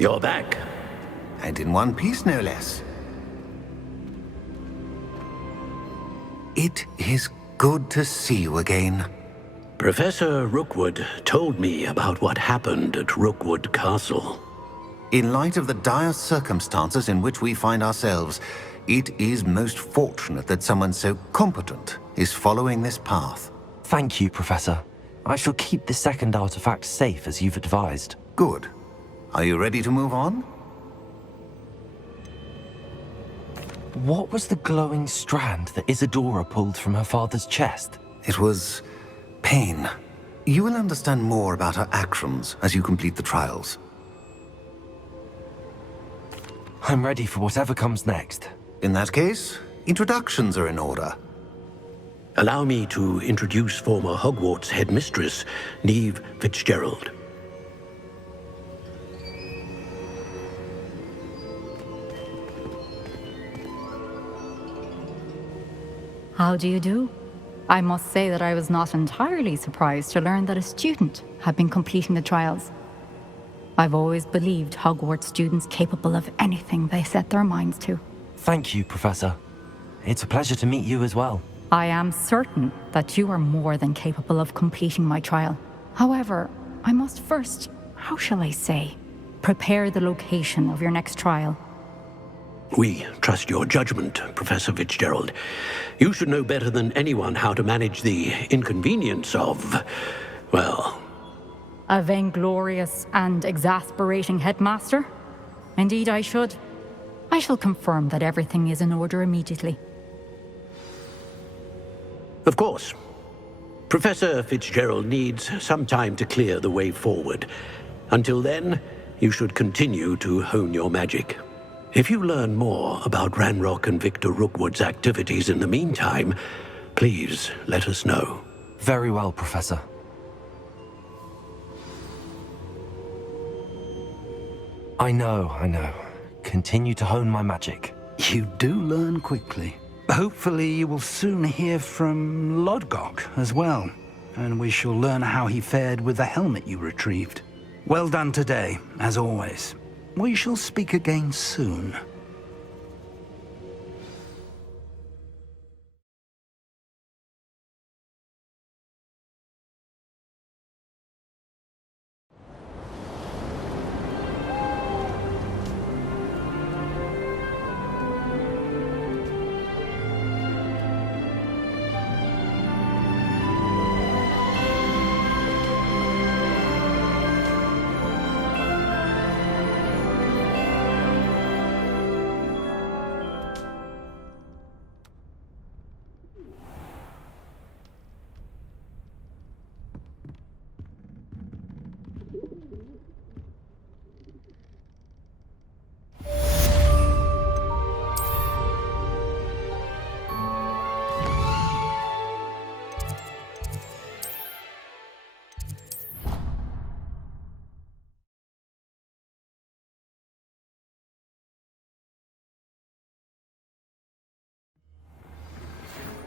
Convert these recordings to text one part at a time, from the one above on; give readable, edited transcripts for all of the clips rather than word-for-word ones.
You're back. And in one piece, no less. It is good to see you again. Professor Rookwood told me about what happened at Rookwood Castle. In light of the dire circumstances in which we find ourselves, it is most fortunate that someone so competent is following this path. Thank you, Professor. I shall keep the second artifact safe as you've advised. Good. Are you ready to move on? What was the glowing strand that Isadora pulled from her father's chest? It was pain. You will understand more about her actions as you complete the trials. I'm ready for whatever comes next. In that case, introductions are in order. Allow me to introduce former Hogwarts headmistress, Neve Fitzgerald. How do you do? I must say that I was not entirely surprised to learn that a student had been completing the trials. I've always believed Hogwarts students capable of anything they set their minds to. Thank you, Professor. It's a pleasure to meet you as well. I am certain that you are more than capable of completing my trial. However, I must first, how shall I say, prepare the location of your next trial. We trust your judgment, Professor Fitzgerald. You should know better than anyone how to manage the inconvenience of, well... A vainglorious and exasperating headmaster? Indeed I should. I shall confirm that everything is in order immediately. Of course. Professor Fitzgerald needs some time to clear the way forward. Until then, you should continue to hone your magic. If you learn more about Ranrock and Victor Rookwood's activities in the meantime, please let us know. Very well, Professor. I know. Continue to hone my magic. You do learn quickly. Hopefully you will soon hear from Lodgok as well, and we shall learn how he fared with the helmet you retrieved. Well done today, as always. We shall speak again soon.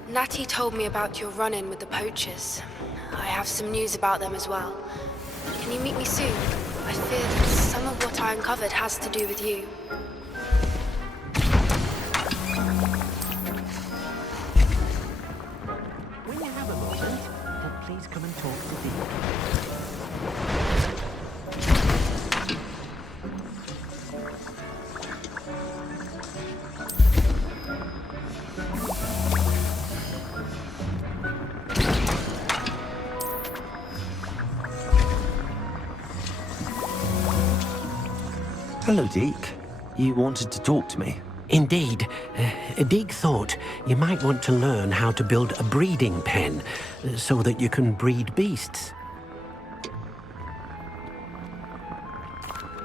Natty told me about your run-in with the poachers. I have some news about them as well. Can you meet me soon? I fear that some of what I uncovered has to do with you. When you have a moment, then please come and talk with me. Hello, Deke. You wanted to talk to me? Indeed. Deek thought you might want to learn how to build a breeding pen so that you can breed beasts.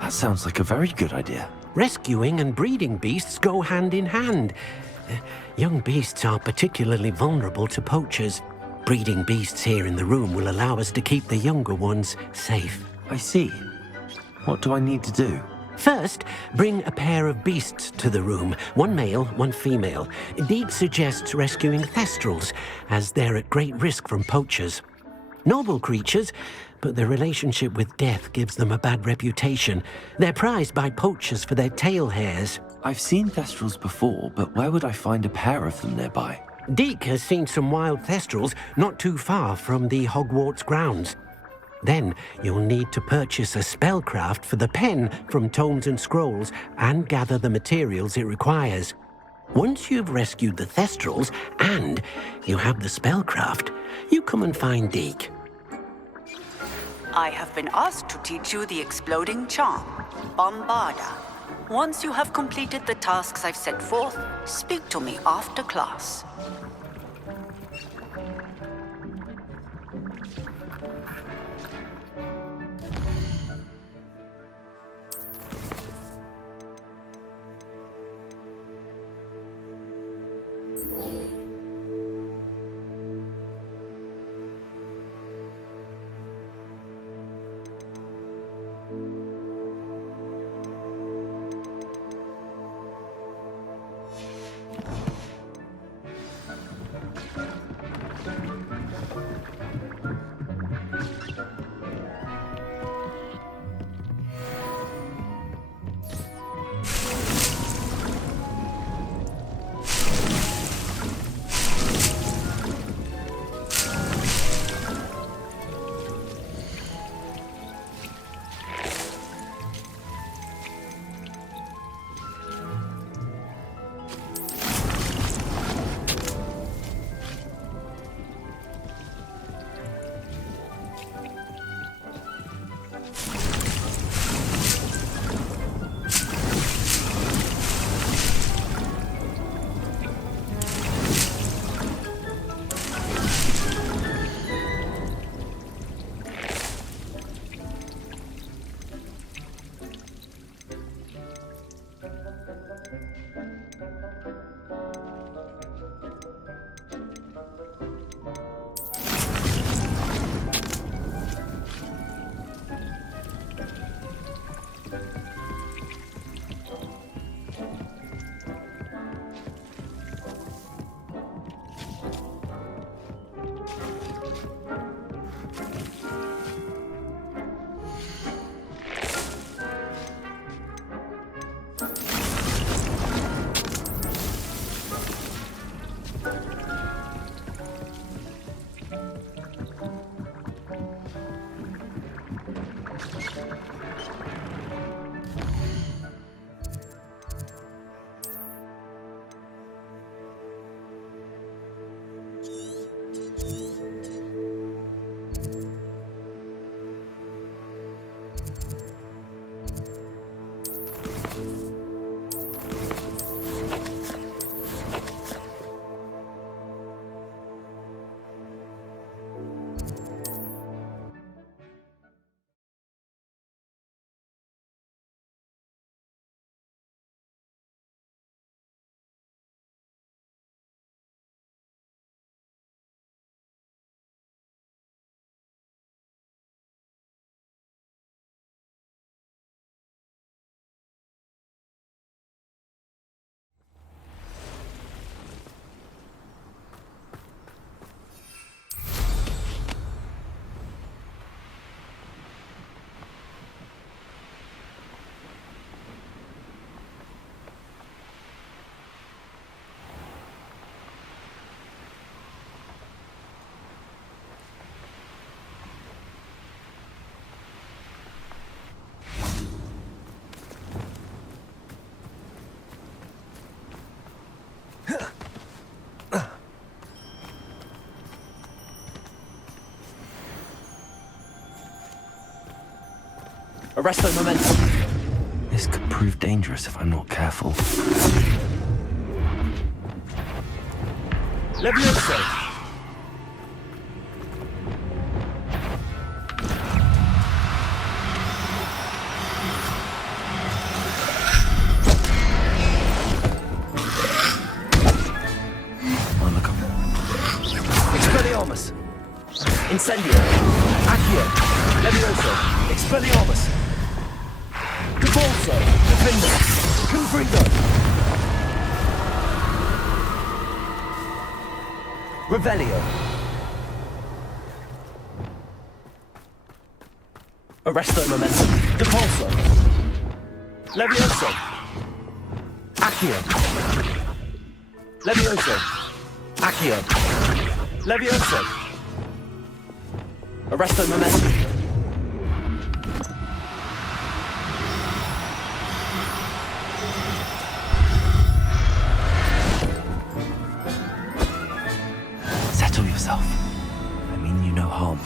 That sounds like a very good idea. Rescuing and breeding beasts go hand in hand. Young beasts are particularly vulnerable to poachers. Breeding beasts here in the room will allow us to keep the younger ones safe. I see. What do I need to do? First, bring a pair of beasts to the room. One male, one female. Deek suggests rescuing thestrals, as they're at great risk from poachers. Noble creatures, but their relationship with death gives them a bad reputation. They're prized by poachers for their tail hairs. I've seen Thestrals before, but where would I find a pair of them nearby? Deke has seen some wild Thestrals not too far from the Hogwarts grounds. Then you'll need to purchase a spellcraft for the pen from Tomes and Scrolls and gather the materials it requires. Once you've rescued the Thestrals and you have the spellcraft, you come and find Deke. I have been asked to teach you the exploding charm, Bombarda. Once you have completed the tasks I've set forth, speak to me after class. Arresto momentum! This could prove dangerous if I'm not careful. Levioso! Expelliarmus! Incendio! Accio! Levioso! Expelliarmus! Convulso! Defender! Confrigo! Revelio! Arresto momentum. Depulso. Levioso. Accio. Levioso. Accio. Levioso. Arresto momentum. Settle yourself. I mean you no harm.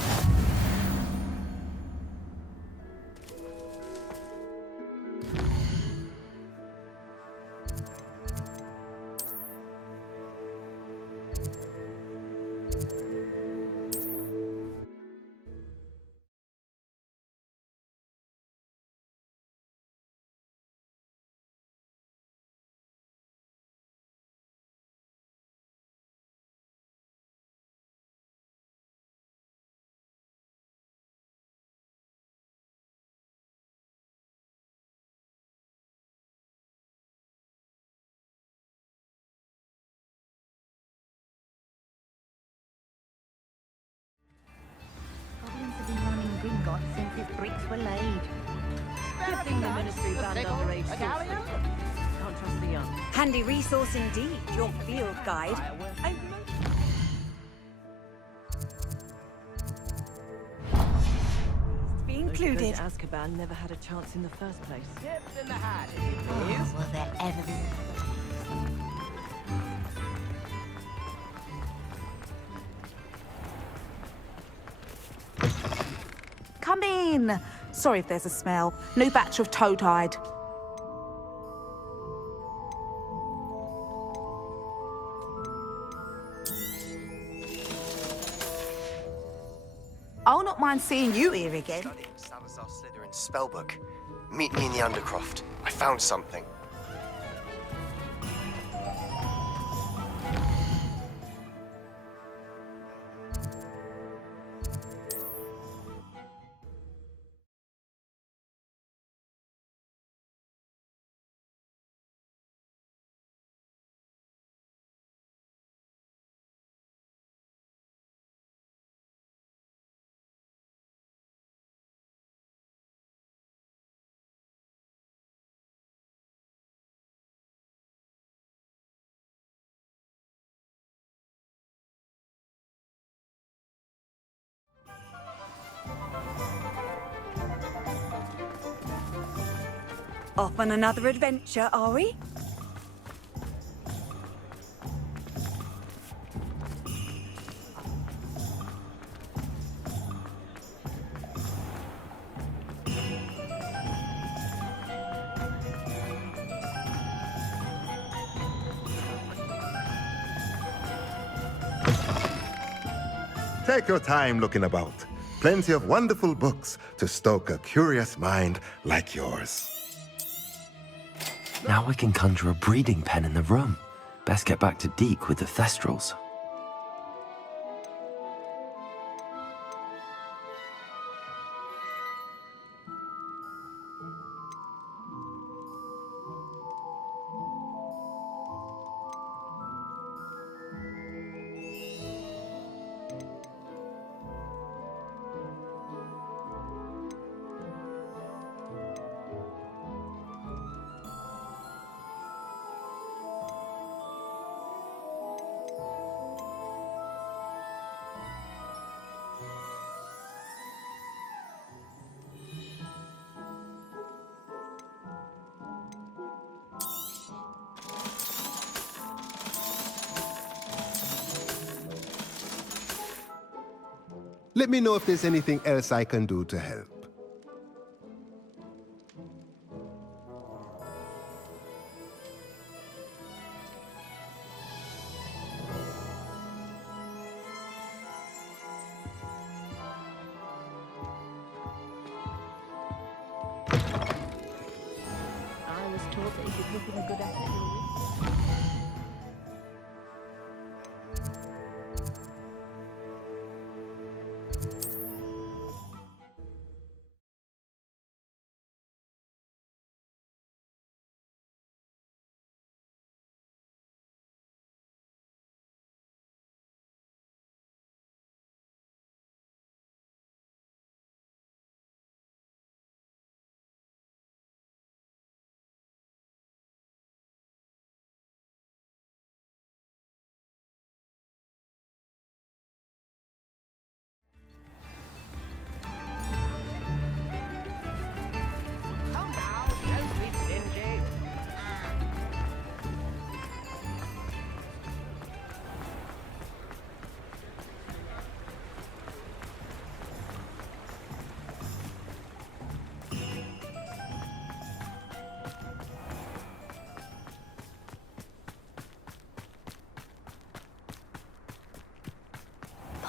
Goblins have been running Gringotts since its bricks were laid. Good thing the Ministry banned underage sorcery. Can't trust the young. Handy resource indeed, your field guide. Be included. Azkaban never had a chance in the first place. Oh, will there ever be? Come in. Sorry if there's a smell. New batch of toad-hide. I'll not mind seeing you here again. Studying Salazar Slytherin's spellbook. Meet me in the Undercroft. I found something. Off on another adventure, are we? Take your time looking about. Plenty of wonderful books to stoke a curious mind like yours. Now I can conjure a breeding pen in the room. Best get back to Deke with the Thestrals. Let me know if there's anything else I can do to help. I was taught that if you put in a good effort, you'll win.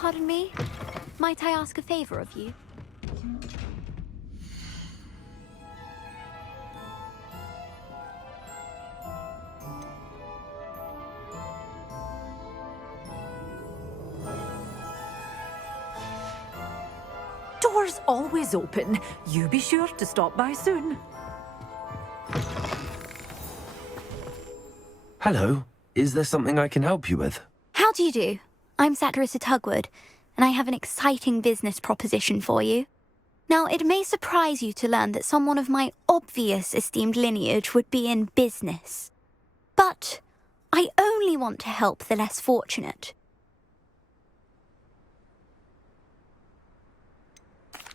Pardon me? Might I ask a favor of you? Door's always open. You be sure to stop by soon. Hello. Is there something I can help you with? How do you do? I'm Satirissa Tugwood, and I have an exciting business proposition for you. Now, it may surprise you to learn that someone of my obvious esteemed lineage would be in business. But I only want to help the less fortunate.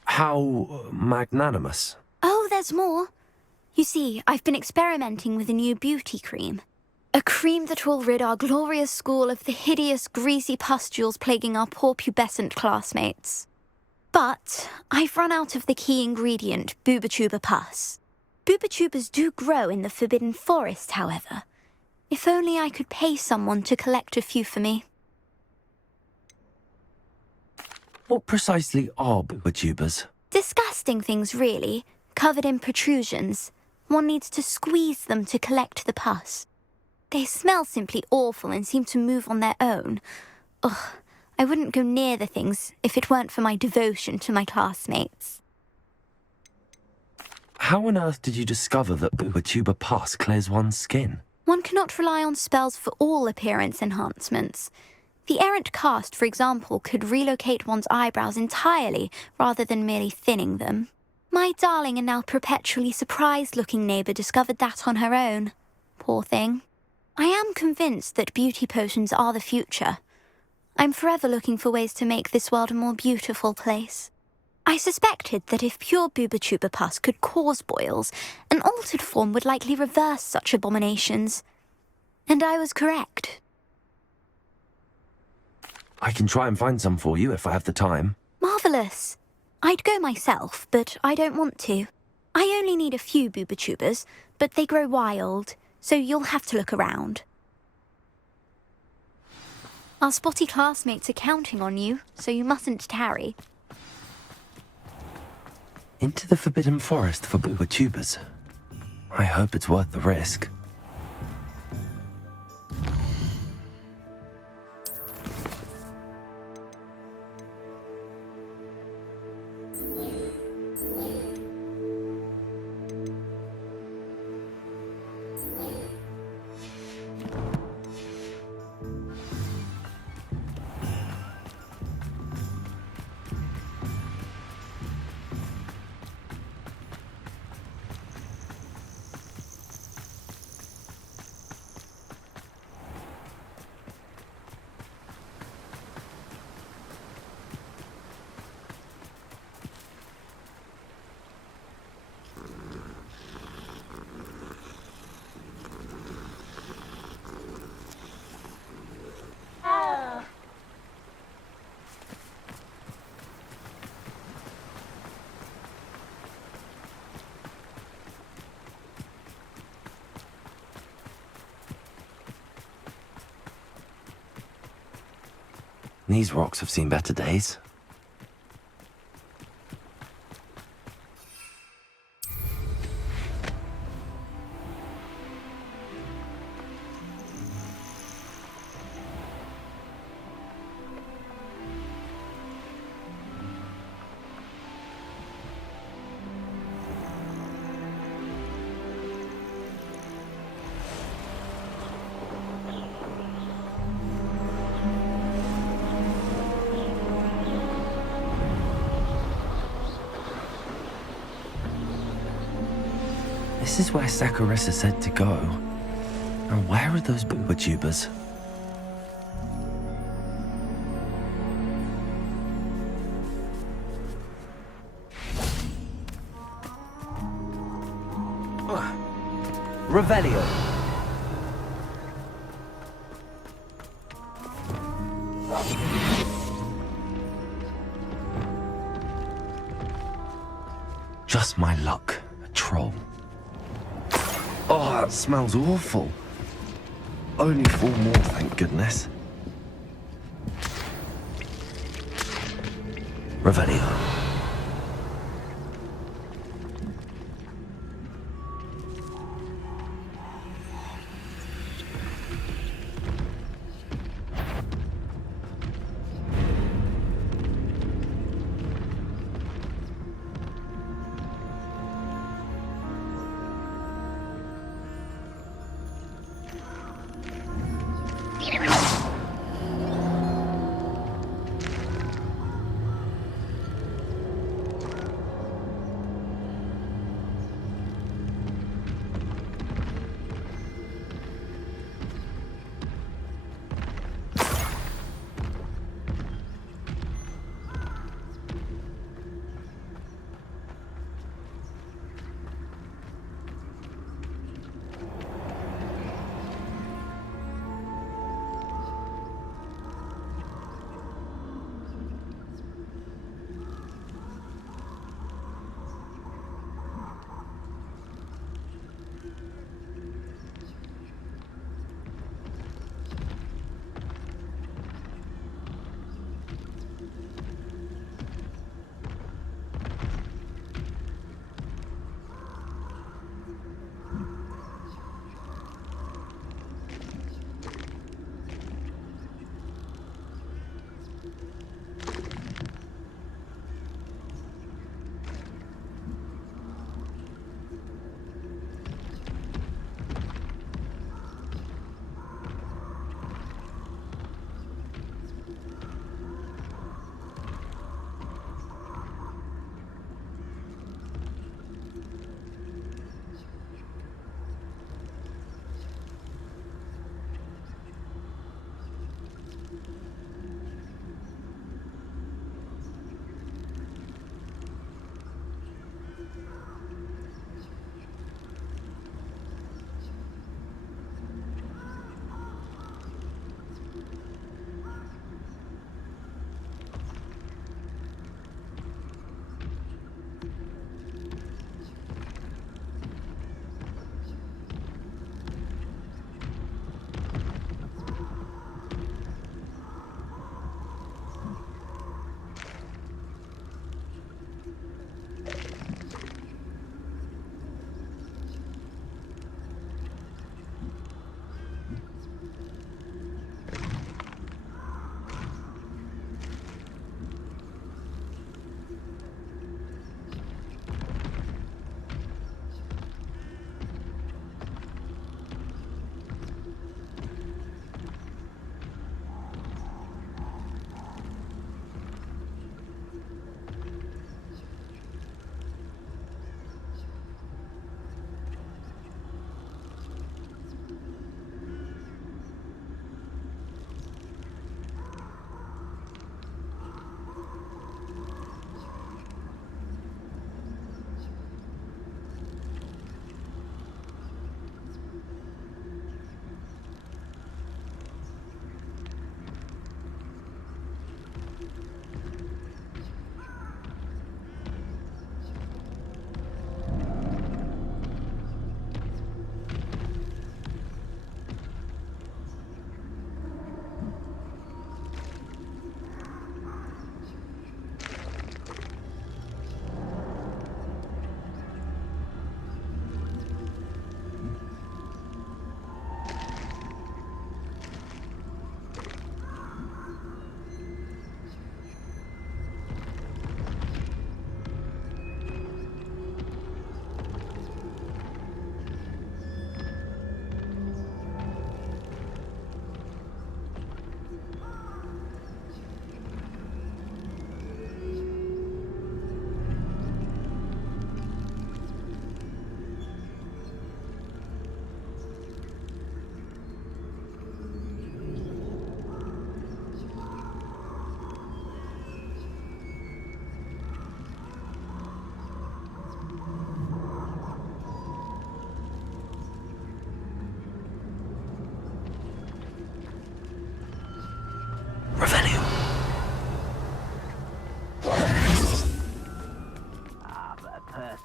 How magnanimous. Oh, there's more. You see, I've been experimenting with a new beauty cream. A cream that will rid our glorious school of the hideous, greasy pustules plaguing our poor pubescent classmates. But I've run out of the key ingredient, Boobotuber pus. Boobotubers do grow in the Forbidden Forest, however. If only I could pay someone to collect a few for me. What precisely are boobotubers? Disgusting things, really, covered in protrusions. One needs to squeeze them to collect the pus. They smell simply awful and seem to move on their own. Ugh, I wouldn't go near the things if it weren't for my devotion to my classmates. How on earth did you discover that boobotuber pus clears one's skin? One cannot rely on spells for all appearance enhancements. The errant cast, for example, could relocate one's eyebrows entirely rather than merely thinning them. My darling and now perpetually surprised-looking neighbour discovered that on her own. Poor thing. I am convinced that beauty potions are the future. I'm forever looking for ways to make this world a more beautiful place. I suspected that if pure boobotuber pus could cause boils, an altered form would likely reverse such abominations. And I was correct. I can try and find some for you if I have the time. Marvellous. I'd go myself, but I don't want to. I only need a few boobotubers, but they grow wild, so you'll have to look around. Our spotty classmates are counting on you, so you mustn't tarry. Into the Forbidden Forest for boobotubers. I hope it's worth the risk. These rocks have seen better days. This is where Satirissa said to go. And where are those boobotubers? Revelio. Just my luck, a troll. Oh, that smells awful. Only 4 more, thank goodness. Revelio.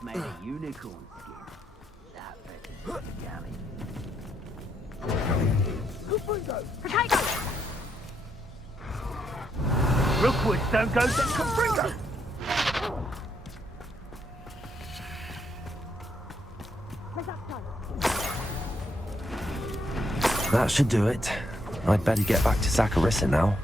made a unicorn skin. That fits the galley. Potato! Rookwood don't go to Confringo! That should do it. I'd better get back to Saccharissa now.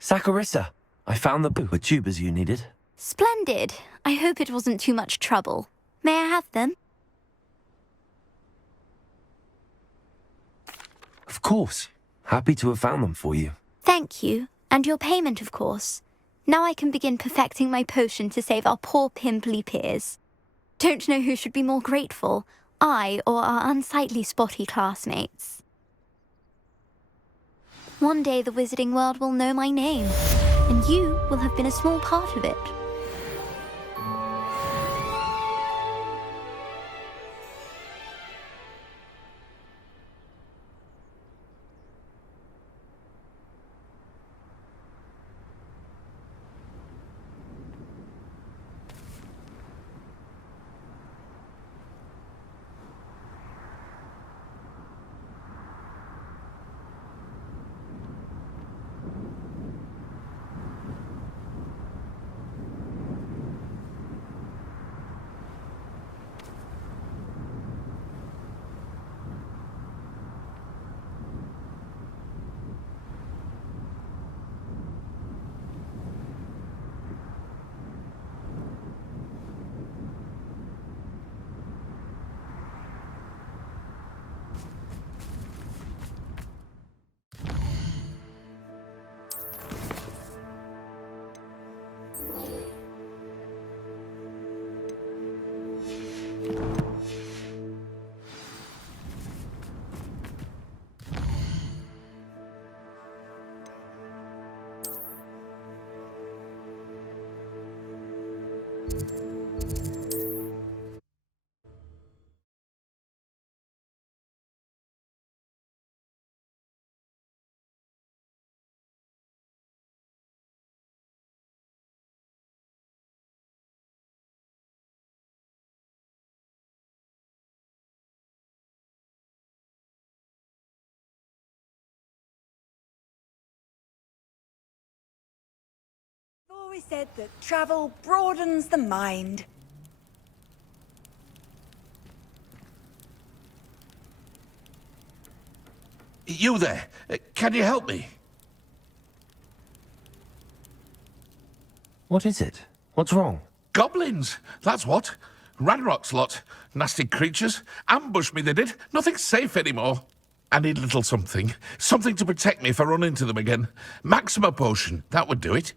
Saccharissa, I found the book with tubers you needed. Splendid. I hope it wasn't too much trouble. May I have them? Of course. Happy to have found them for you. Thank you. And your payment, of course. Now I can begin perfecting my potion to save our poor pimply peers. Don't know who should be more grateful, I or our unsightly spotty classmates. One day the wizarding world will know my name, and you will have been a small part of it. Always said that travel broadens the mind. You there? Can you help me? What is it? What's wrong? Goblins, that's what. Ranrock's lot. Nasty creatures. Ambushed me, they did. Nothing's safe anymore. I need a little something. Something to protect me if I run into them again. Maxima potion, that would do it.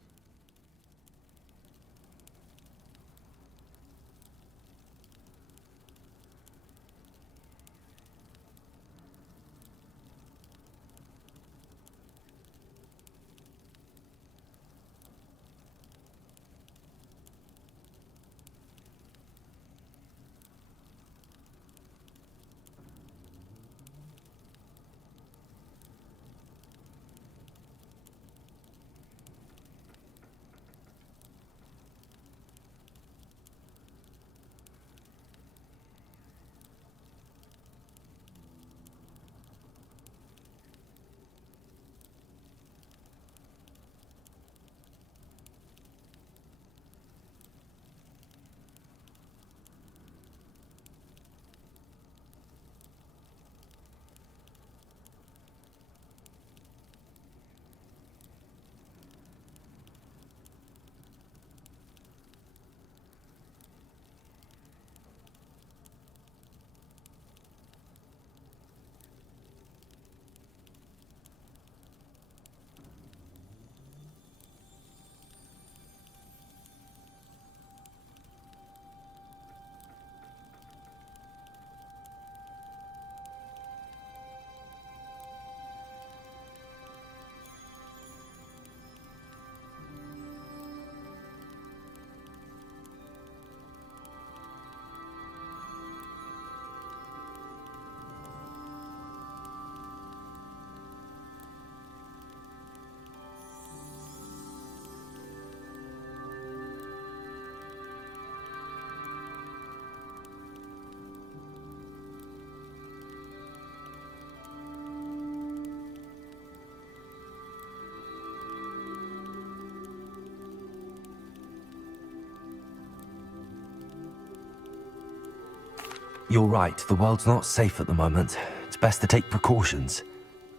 You're right, the world's not safe at the moment. It's best to take precautions.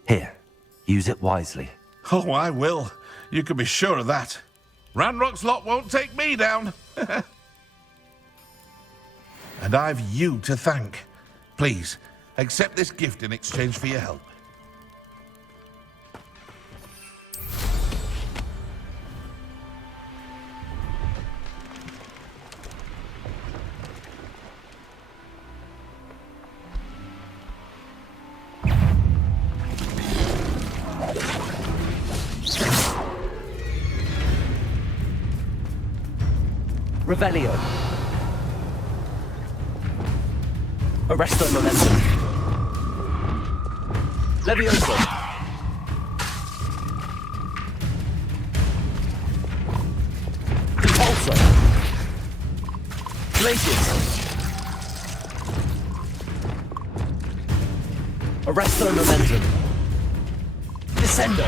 Here, use it wisely. Oh, I will. You can be sure of that. Ranrock's lot won't take me down. And I've you to thank. Please, accept this gift in exchange for your help. Revelio. Arresto momentum. Levioso. Impulso. Glacius. Arresto momentum. Descendo.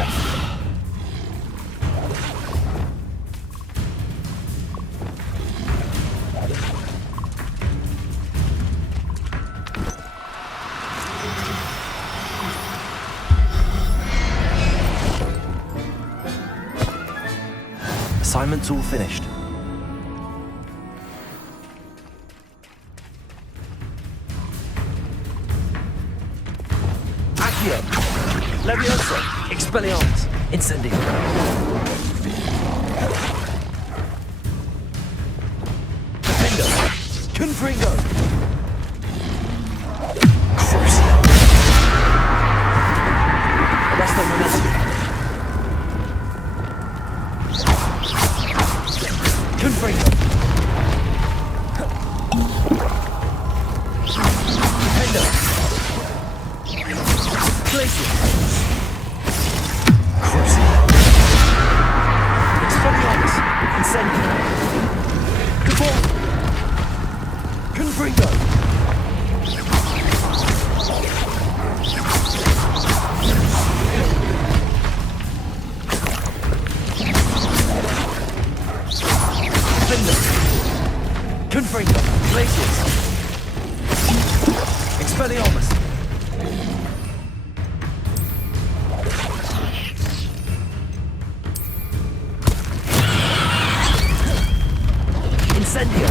Assignment's all finished. Accio. Levioso. Expelliarmus. Incendio. Defendo. Confringo. Crucio. Arresto momentum. Confringo. Defendo. Glacier. Crucio. Expelliarmus. Incendio. Cabal. Confringo. Confringo. Glaciers. Expelliarmus. Incendio.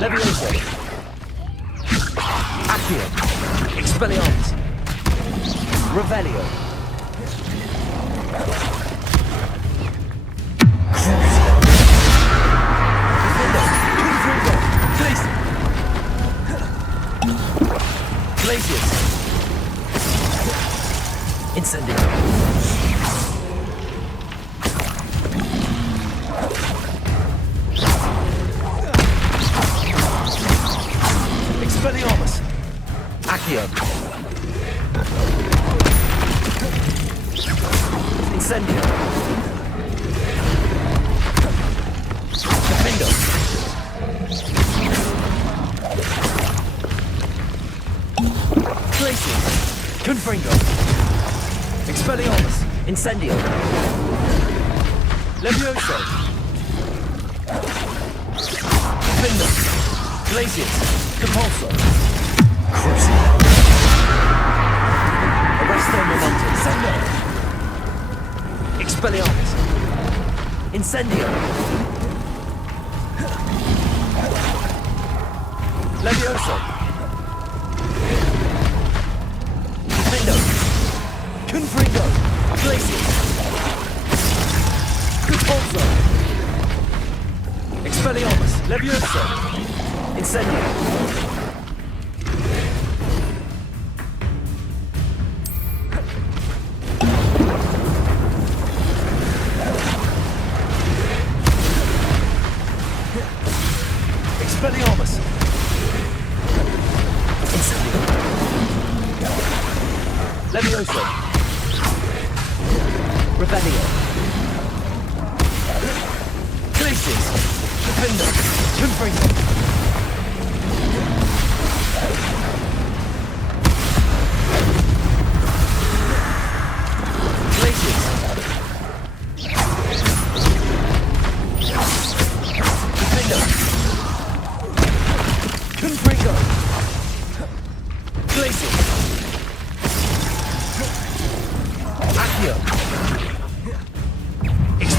Levioso. Accio. Expelliarmus. Revelio. Glaciers. Incendio. Expelliarmus. Accio. Incendio. Defendo. Glacier. Confringo. Expelliarmus. Incendio. Levioso. Defendo. Glaciers. Compulso. Crucio. Arresto momentum. Sendo. Expelliarmus. Incendio. Levioso. Defendo. Confringo. Glacier. Compulso. Expelliarmus. Levioso. Incendio. Expelliarmus. Incendio. Levioso. Revelio. Glaciers. Defendo. Confringo. Glaciers. Defendo.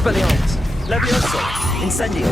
Expelliarmus! Levioso! Incendio!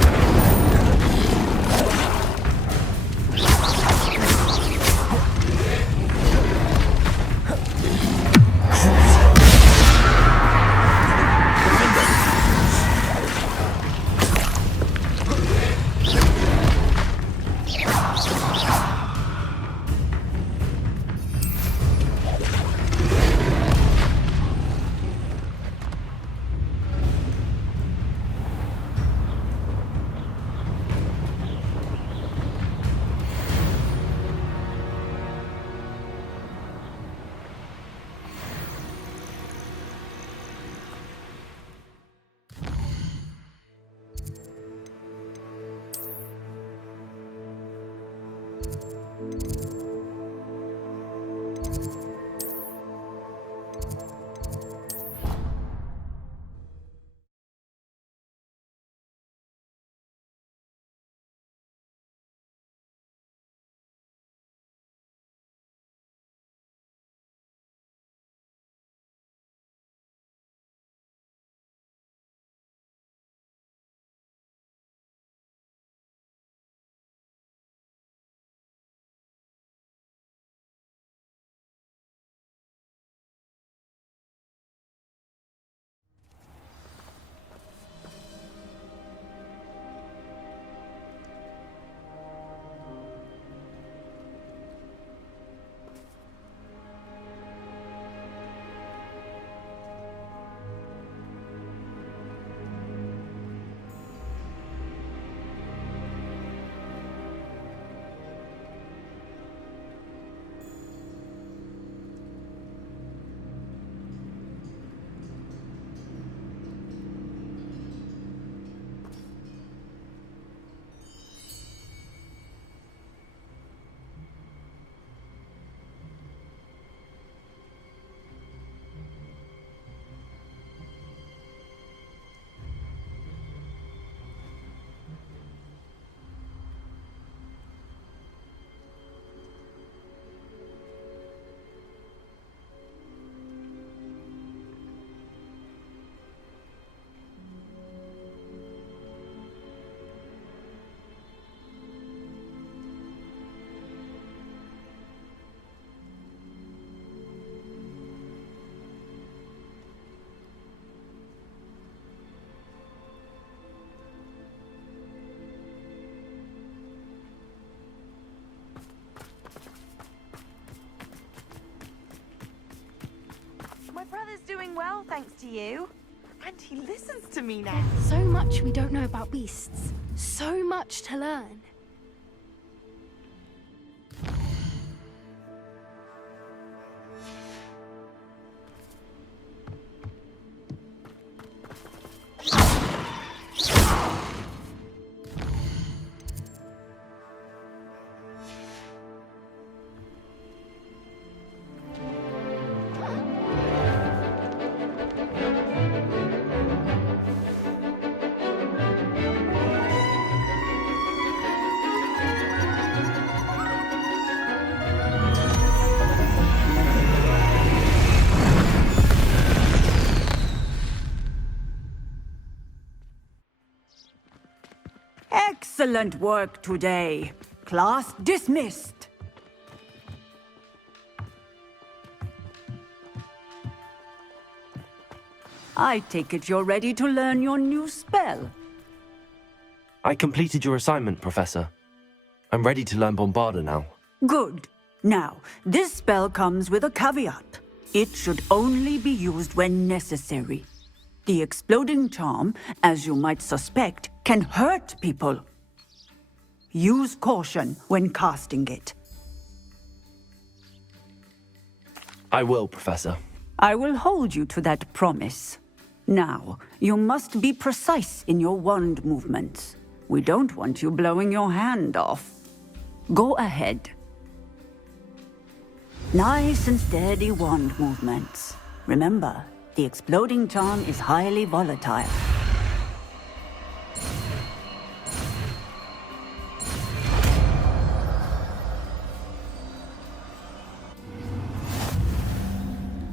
My brother's doing well, thanks to you. And he listens to me now. So much we don't know about beasts. So much to learn. Excellent work today. Class dismissed. I take it you're ready to learn your new spell. I completed your assignment, Professor. I'm ready to learn Bombarda now. Good. Now, this spell comes with a caveat. It should only be used when necessary. The exploding charm, as you might suspect, can hurt people. Use caution when casting it. I will, Professor. I will hold you to that promise. Now, you must be precise in your wand movements. We don't want you blowing your hand off. Go ahead. Nice and steady wand movements. Remember, the exploding charm is highly volatile.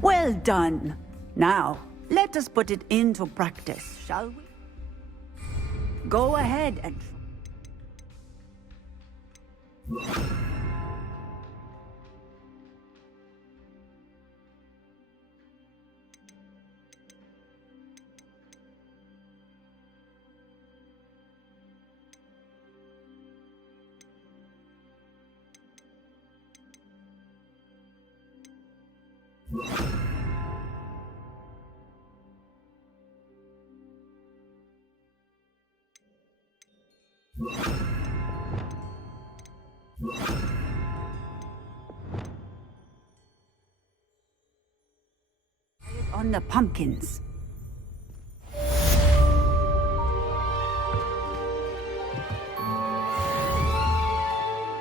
Well done. Now, let us put it into practice, shall we? Go ahead and... on the pumpkins.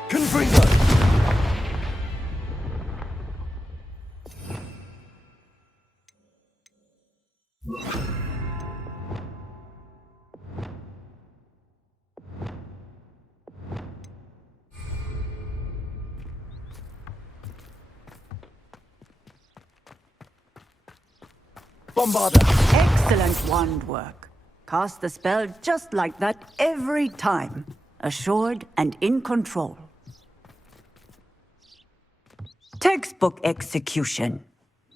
Confringo! Bombarda. Excellent wand work. Cast the spell just like that every time. Assured and in control. Textbook execution.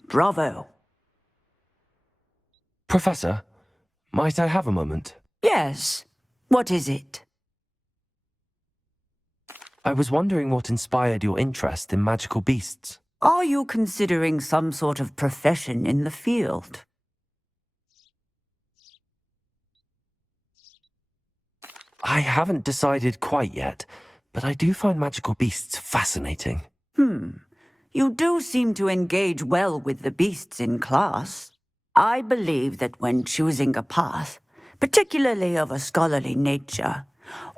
Bravo. Professor, might I have a moment? Yes. What is it? I was wondering what inspired your interest in magical beasts. Are you considering some sort of profession in the field? I haven't decided quite yet, but I do find magical beasts fascinating. You do seem to engage well with the beasts in class. I believe that when choosing a path, particularly of a scholarly nature,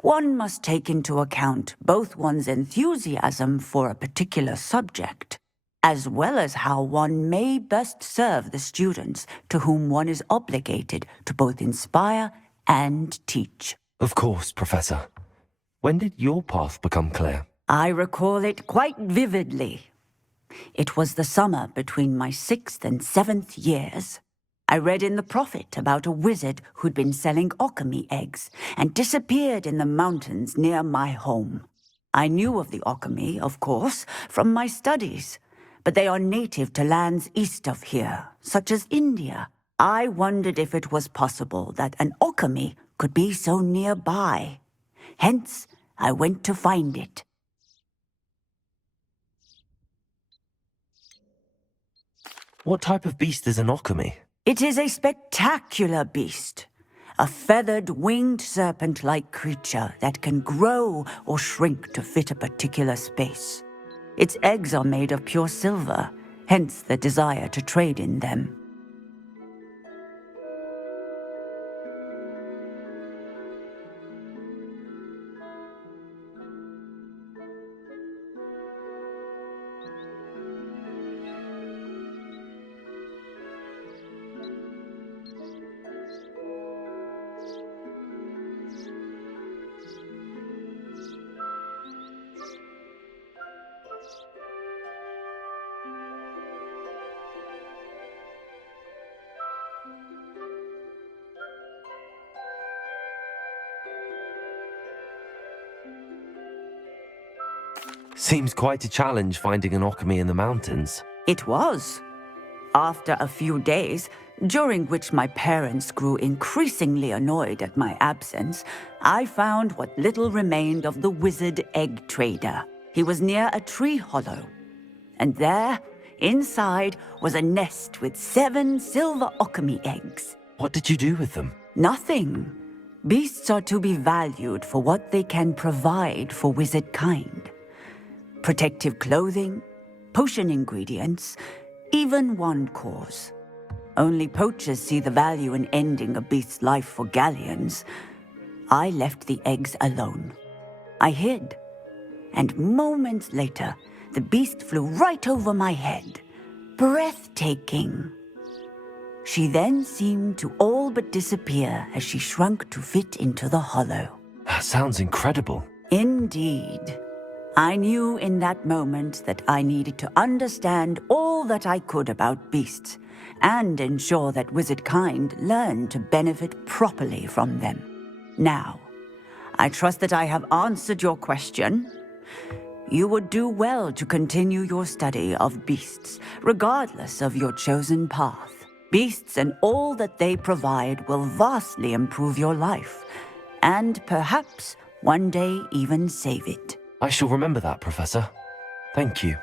one must take into account both one's enthusiasm for a particular subject, as well as how one may best serve the students to whom one is obligated to both inspire and teach. Of course, Professor. When did your path become clear? I recall it quite vividly. It was the summer between my 6th and 7th years. I read in the Prophet about a wizard who'd been selling alchemy eggs and disappeared in the mountains near my home. I knew of the alchemy, of course, from my studies, but they are native to lands east of here, such as India. I wondered if it was possible that an alchemy could be so nearby. Hence, I went to find it. What type of beast is an alchemy? It is a spectacular beast. A feathered, winged serpent-like creature that can grow or shrink to fit a particular space. Its eggs are made of pure silver, hence the desire to trade in them. Seems quite a challenge finding an alchemy in the mountains. It was. After a few days, during which my parents grew increasingly annoyed at my absence, I found what little remained of the wizard egg trader. He was near a tree hollow. And there, inside, was a nest with 7 silver alchemy eggs. What did you do with them? Nothing. Beasts are to be valued for what they can provide for wizard kind. Protective clothing, potion ingredients, even wand cores. Only poachers see the value in ending a beast's life for galleons. I left the eggs alone. I hid, and moments later, the beast flew right over my head. Breathtaking. She then seemed to all but disappear as she shrunk to fit into the hollow. That sounds incredible. Indeed. I knew in that moment that I needed to understand all that I could about beasts and ensure that wizard kind learned to benefit properly from them. Now, I trust that I have answered your question. You would do well to continue your study of beasts, regardless of your chosen path. Beasts and all that they provide will vastly improve your life, and perhaps one day even save it. I shall remember that, Professor. Thank you.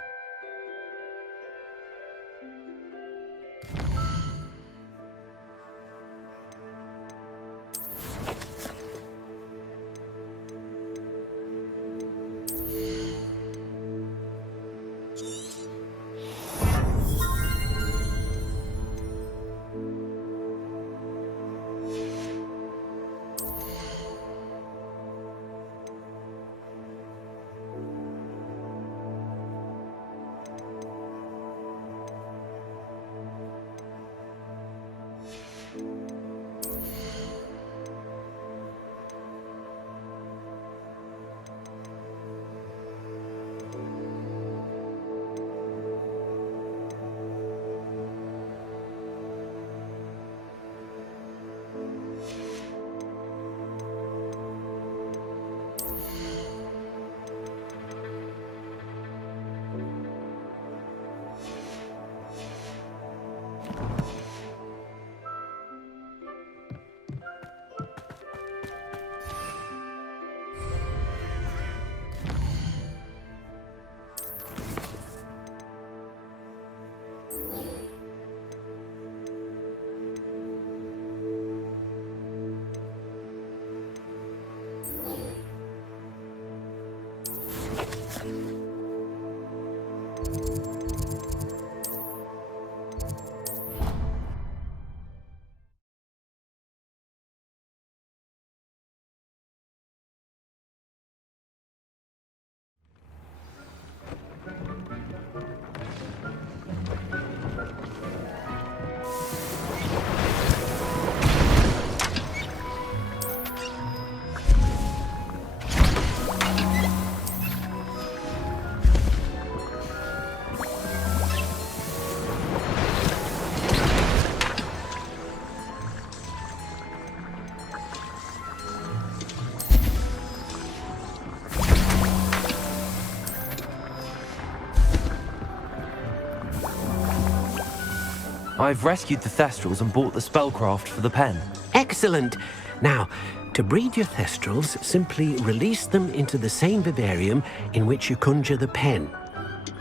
I've rescued the Thestrals and bought the spellcraft for the pen. Excellent. Now, to breed your Thestrals, simply release them into the same vivarium in which you conjure the pen.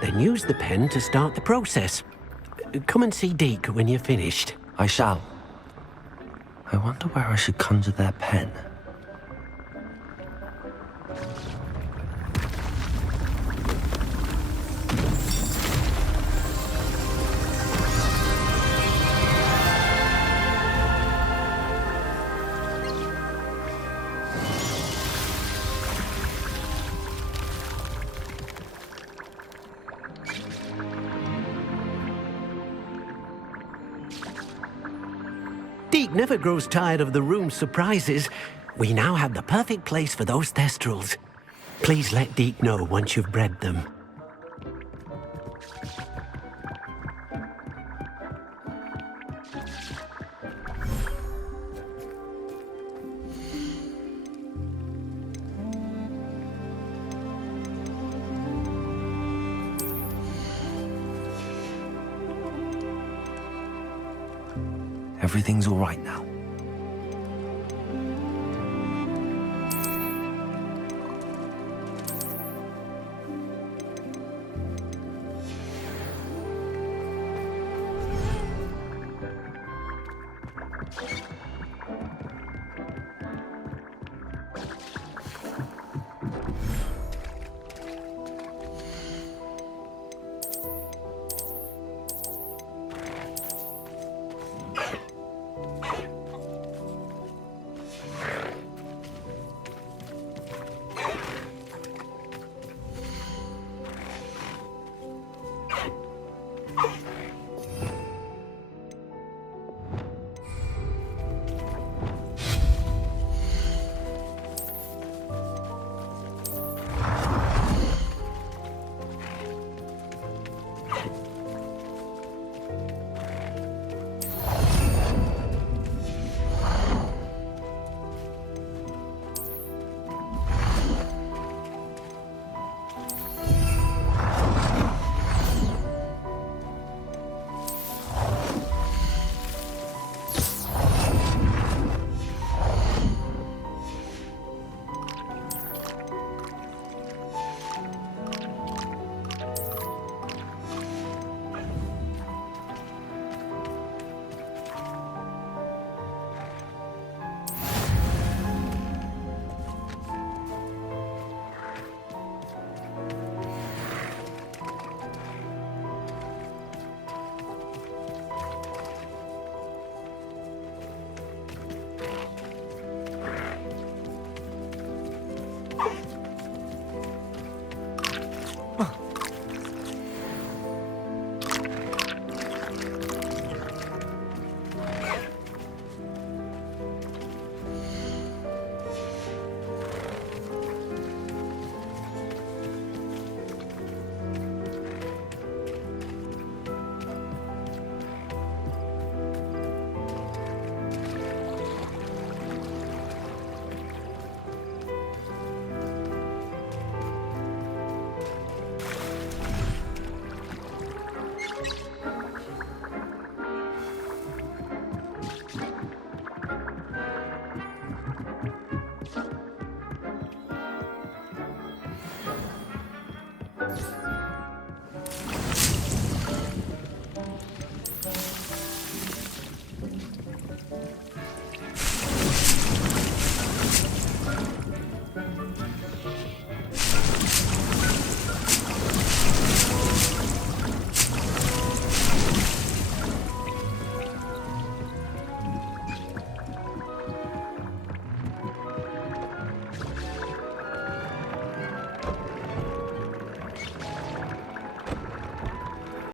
Then use the pen to start the process. Come and see Deke when you're finished. I shall. I wonder where I should conjure their pen. Deke never grows tired of the room's surprises. We now have the perfect place for those Thestrals. Please let Deke know once you've bred them. Everything's all right now.